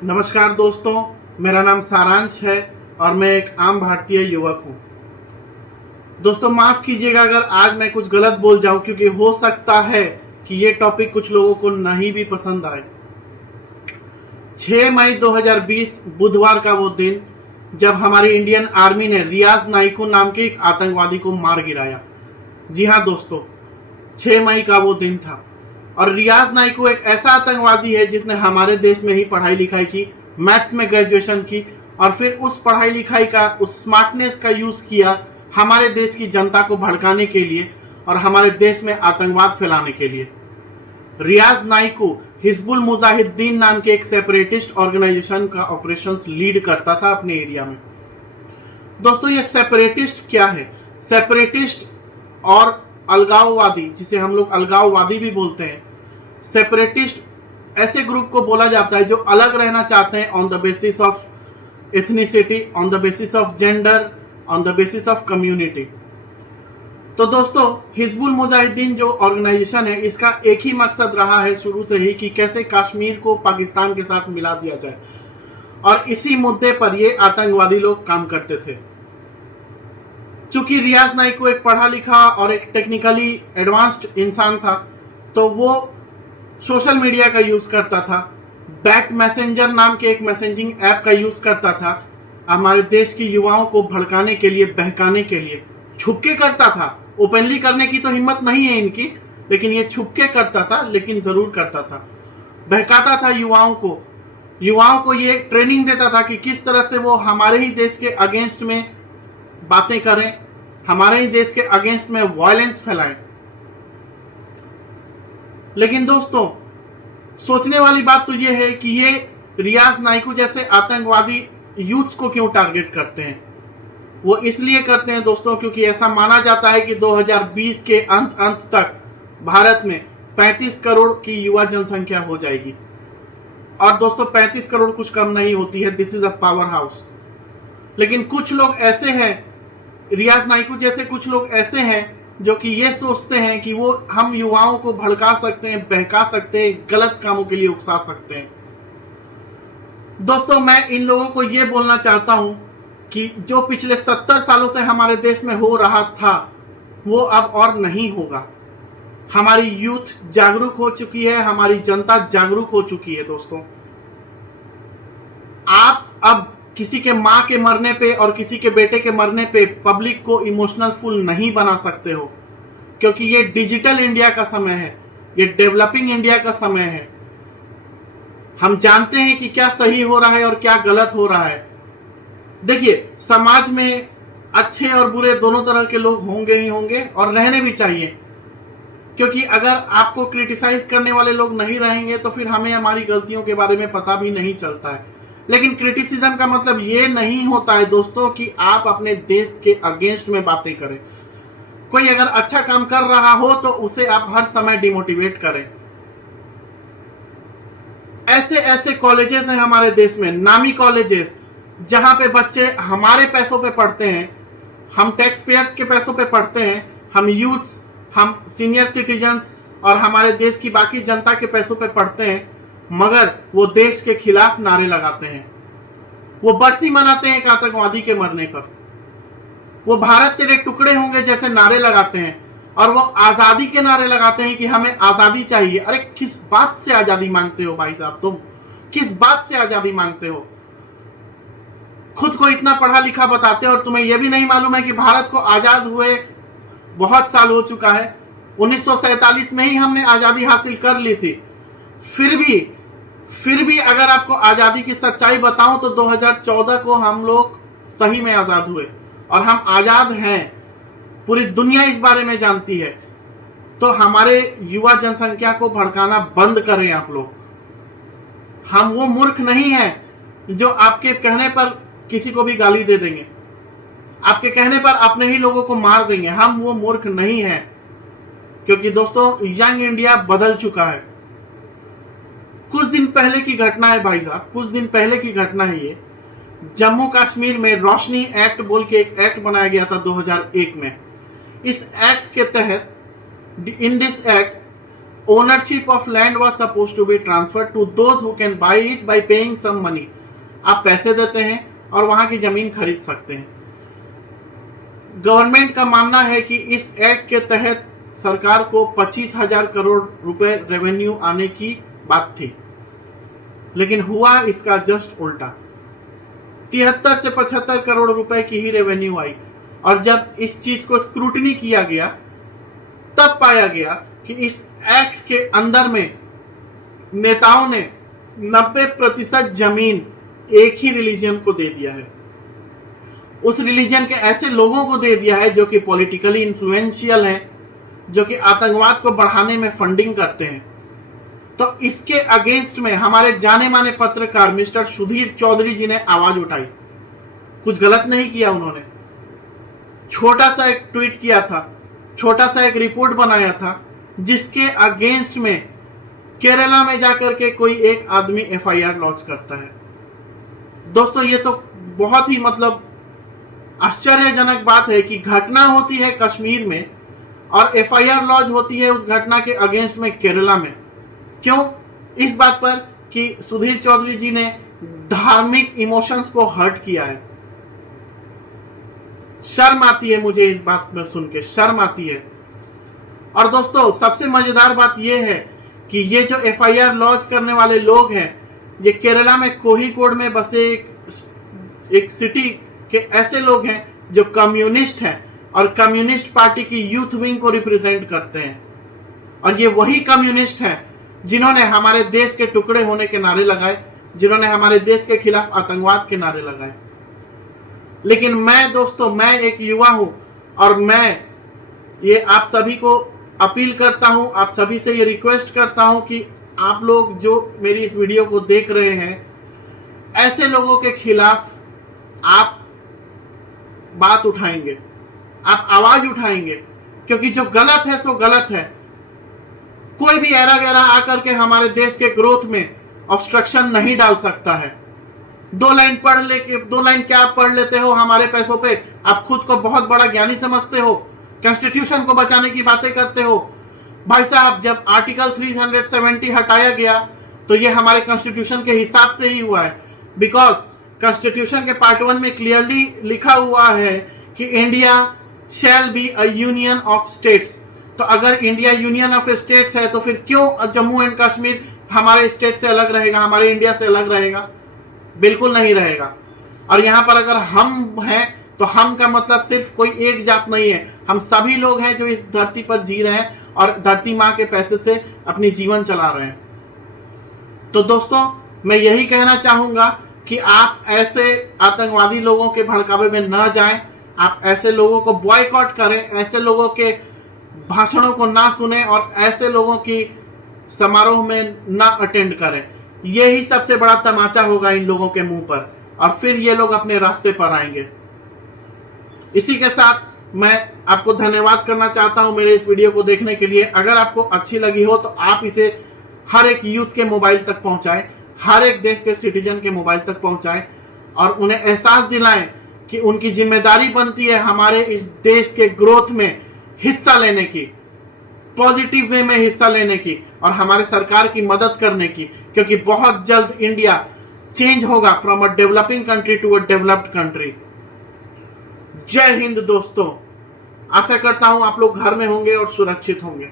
नमस्कार दोस्तों, मेरा नाम सारांश है और मैं एक आम भारतीय युवक हूँ। दोस्तों माफ कीजिएगा अगर आज मैं कुछ गलत बोल जाऊं, क्योंकि हो सकता है कि ये टॉपिक कुछ लोगों को नहीं भी पसंद आए। 6 मई 2020 बुधवार का वो दिन जब हमारी इंडियन आर्मी ने रियाज नाइकू नाम के एक आतंकवादी को मार गिराया। जी हाँ दोस्तों, 6 मई का वो दिन था और रियाज नाइकू एक ऐसा आतंकवादी है जिसने हमारे देश में ही पढ़ाई लिखाई की, मैथ्स में ग्रेजुएशन की और फिर उस पढ़ाई लिखाई का, उस स्मार्टनेस का यूज किया हमारे देश की जनता को भड़काने के लिए और हमारे देश में आतंकवाद फैलाने के लिए। रियाज नाइकू हिजबुल मुजाहिदीन नाम के एक सेपरेटिस्ट ऑर्गेनाइजेशन का ऑपरेशंस लीड करता था अपने एरिया में। दोस्तों ये सेपरेटिस्ट क्या है? सेपरेटिस्ट और अलगाववादी, जिसे हम लोग अलगाववादी भी बोलते हैं, सेपरेटिस्ट ऐसे ग्रुप को बोला जाता है जो अलग रहना चाहते हैं on the basis of ethnicity, on the basis of gender, on the basis of community. तो दोस्तों हिजबुल मुजाहिदीन जो ऑर्गेनाइजेशन है, इसका एक ही मकसद रहा है शुरू से ही कि कैसे कश्मीर को पाकिस्तान के साथ मिला दिया जाए, और इसी मुद्दे पर ये आतंकवादी लोग काम करते थे। चूंकि रियाज नाइकू एक पढ़ा लिखा और एक टेक्निकली एडवांस्ड इंसान था, तो वो सोशल मीडिया का यूज करता था, बैट मैसेंजर नाम के एक मैसेजिंग ऐप का यूज करता था हमारे देश के युवाओं को भड़काने के लिए, बहकाने के लिए। छुपके करता था, ओपनली करने की तो हिम्मत नहीं है इनकी, लेकिन ये छुपके करता था, लेकिन जरूर करता था। बहकाता था युवाओं को ये ट्रेनिंग देता था कि किस तरह से वो हमारे ही देश के अगेंस्ट में बातें करें, हमारे ही देश के अगेंस्ट में वायलेंस फैलाएं। लेकिन दोस्तों सोचने वाली बात तो ये है कि ये रियाज नाइकू जैसे आतंकवादी यूथ्स को क्यों टारगेट करते हैं? वो इसलिए करते हैं दोस्तों क्योंकि ऐसा माना जाता है कि 2020 के अंत तक भारत में 35 करोड़ की युवा जनसंख्या हो जाएगी। और दोस्तों 35 करोड़ कुछ कम नहीं होती है, this is a power house. लेकिन कुछ लोग ऐसे हैं, रियाज नाइकू जैसे कुछ लोग ऐसे हैं जो कि ये सोचते हैं कि वो हम युवाओं को भड़का सकते हैं, बहका सकते हैं, गलत कामों के लिए उकसा सकते हैं। दोस्तों मैं इन लोगों को ये बोलना चाहता हूं कि जो पिछले 70 सालों से हमारे देश में हो रहा था वो अब और नहीं होगा। हमारी यूथ जागरूक हो चुकी है, हमारी जनता जागरूक हो चुकी है। दोस्तों आप अब किसी के मां के मरने पे और किसी के बेटे के मरने पे पब्लिक को इमोशनल फुल नहीं बना सकते हो, क्योंकि ये डिजिटल इंडिया का समय है, ये डेवलपिंग इंडिया का समय है। हम जानते हैं कि क्या सही हो रहा है और क्या गलत हो रहा है। देखिए समाज में अच्छे और बुरे दोनों तरह के लोग होंगे ही होंगे और रहने भी चाहिए, क्योंकि अगर आपको क्रिटिसाइज करने वाले लोग नहीं रहेंगे तो फिर हमें हमारी गलतियों के बारे में पता भी नहीं चलता है। लेकिन क्रिटिसिज्म का मतलब ये नहीं होता है दोस्तों कि आप अपने देश के अगेंस्ट में बातें करें। कोई अगर अच्छा काम कर रहा हो तो उसे आप हर समय डिमोटिवेट करें। ऐसे ऐसे कॉलेजेस हैं हमारे देश में, नामी कॉलेजेस, जहां पे बच्चे हमारे पैसों पे पढ़ते हैं, हम टैक्स पेयर्स के पैसों पे पढ़ते हैं, हम यूथ्स, हम सीनियर सिटीजन्स और हमारे देश की बाकी जनता के पैसों पे पढ़ते हैं, मगर वो देश के खिलाफ नारे लगाते हैं। वो बरसी मनाते हैं एक आतंकवादी के मरने पर, वो भारत तेरे टुकड़े होंगे जैसे नारे लगाते हैं, और वो आजादी के नारे लगाते हैं कि हमें आजादी चाहिए। अरे किस बात से आजादी मांगते हो भाई साहब? तुम किस बात से आजादी मांगते हो? खुद को इतना पढ़ा लिखा बताते हो और तुम्हें यह भी नहीं मालूम है कि भारत को आजाद हुए बहुत साल हो चुका है। 1947 में ही हमने आजादी हासिल कर ली थी। फिर भी अगर आपको आजादी की सच्चाई बताऊं तो 2014 को हम लोग सही में आजाद हुए और हम आजाद हैं। पूरी दुनिया इस बारे में जानती है। तो हमारे युवा जनसंख्या को भड़काना बंद करें आप लोग। हम वो मूर्ख नहीं हैं जो आपके कहने पर किसी को भी गाली दे देंगे, आपके कहने पर अपने ही लोगों को मार देंगे। हम वो मूर्ख नहीं हैं, क्योंकि दोस्तों यंग इंडिया बदल चुका है। कुछ दिन पहले की घटना है भाई साहब, कुछ दिन पहले की घटना है ये। जम्मू कश्मीर में रोशनी एक्ट बोल के एक एक्ट बनाया गया था 2001 में। इस एक्ट के तहत, in this act ownership of land was supposed to be transferred to those who can buy it by paying some money. आप पैसे देते हैं और वहां की जमीन खरीद सकते हैं। गवर्नमेंट का मानना है कि इस एक्ट के तहत सरकार को 25,000 करोड़ रुपए रेवेन्यू आने की बात थी, लेकिन हुआ इसका जस्ट उल्टा। 73 से 75 करोड़ रुपए की ही रेवेन्यू आई। और जब इस चीज को स्क्रूटनी किया गया तब पाया गया कि इस एक्ट के अंदर में नेताओं ने 90% जमीन एक ही रिलीजन को दे दिया है। उस रिलीजन के ऐसे लोगों को दे दिया है जो कि पॉलिटिकली इन्फ्लुएंशियल हैं, जो कि आतंकवाद को बढ़ाने में फंडिंग करते हैं। तो इसके अगेंस्ट में हमारे जाने माने पत्रकार मिस्टर सुधीर चौधरी जी ने आवाज उठाई। कुछ गलत नहीं किया उन्होंने, छोटा सा एक ट्वीट किया था, छोटा सा एक रिपोर्ट बनाया था, जिसके अगेंस्ट में केरला में जाकर के कोई एक आदमी एफआईआर लॉन्च करता है। दोस्तों ये तो बहुत ही मतलब आश्चर्यजनक बात है कि घटना होती है कश्मीर में और एफआईआर लॉन्च होती है उस घटना के अगेंस्ट में केरला में। क्यों? इस बात पर कि सुधीर चौधरी जी ने धार्मिक इमोशंस को हर्ट किया है। शर्म आती है मुझे इस बात में सुन के, शर्म आती है। और दोस्तों सबसे मजेदार बात यह है कि ये जो एफआईआर लॉन्च करने वाले लोग हैं, ये केरला में कोझिकोड में बसे एक सिटी के ऐसे लोग हैं जो कम्युनिस्ट हैं और कम्युनिस्ट पार्टी की यूथ विंग को रिप्रेजेंट करते हैं। और ये वही कम्युनिस्ट हैं जिन्होंने हमारे देश के टुकड़े होने के नारे लगाए, जिन्होंने हमारे देश के खिलाफ आतंकवाद के नारे लगाए। लेकिन मैं दोस्तों, मैं एक युवा हूं और मैं ये आप सभी को अपील करता हूं, आप सभी से ये रिक्वेस्ट करता हूं कि आप लोग जो मेरी इस वीडियो को देख रहे हैं, ऐसे लोगों के खिलाफ आप बात उठाएंगे, आप आवाज उठाएंगे, क्योंकि जो गलत है सो गलत है। कोई भी ऐरा गैरा आकर के हमारे देश के ग्रोथ में ऑब्स्ट्रक्शन नहीं डाल सकता है। 2 लाइन क्या आप पढ़ लेते हो हमारे पैसों पे? आप खुद को बहुत बड़ा ज्ञानी समझते हो, कॉन्स्टिट्यूशन को बचाने की बातें करते हो। भाई साहब, जब आर्टिकल 370 हटाया गया तो ये हमारे कॉन्स्टिट्यूशन के हिसाब से ही हुआ है, बिकॉज कॉन्स्टिट्यूशन के पार्ट 1 में क्लियरली लिखा हुआ है कि India shall be a union of states. तो अगर इंडिया यूनियन ऑफ स्टेट्स है तो फिर क्यों जम्मू एंड कश्मीर हमारे स्टेट से अलग रहेगा, हमारे इंडिया से अलग रहेगा? बिल्कुल नहीं रहेगा। और यहां पर अगर हम हैं तो हम का मतलब सिर्फ कोई एक जात नहीं है, हम सभी लोग हैं जो इस धरती पर जी रहे हैं और धरती माँ के पैसे से अपनी जीवन चला रहे हैं। तो दोस्तों मैं यही कहना चाहूंगा कि आप ऐसे आतंकवादी लोगों के भड़कावे में न जाएं, आप ऐसे लोगों को बॉयकॉट करें, ऐसे लोगों के भाषणों को ना सुने और ऐसे लोगों की समारोह में ना अटेंड करें। यही सबसे बड़ा तमाचा होगा इन लोगों के मुंह पर और फिर ये लोग अपने रास्ते पर आएंगे। इसी के साथ मैं आपको धन्यवाद करना चाहता हूं मेरे इस वीडियो को देखने के लिए। अगर आपको अच्छी लगी हो तो आप इसे हर एक यूथ के मोबाइल तक पहुंचाएं, हर एक देश के सिटीजन के मोबाइल तक पहुंचाएं और उन्हें एहसास दिलाएं कि उनकी जिम्मेदारी बनती है हमारे इस देश के ग्रोथ में हिस्सा लेने की, पॉजिटिव वे में हिस्सा लेने की और हमारे सरकार की मदद करने की, क्योंकि बहुत जल्द इंडिया चेंज होगा from a developing country to a developed country. जय हिंद दोस्तों। आशा करता हूं आप लोग घर में होंगे और सुरक्षित होंगे।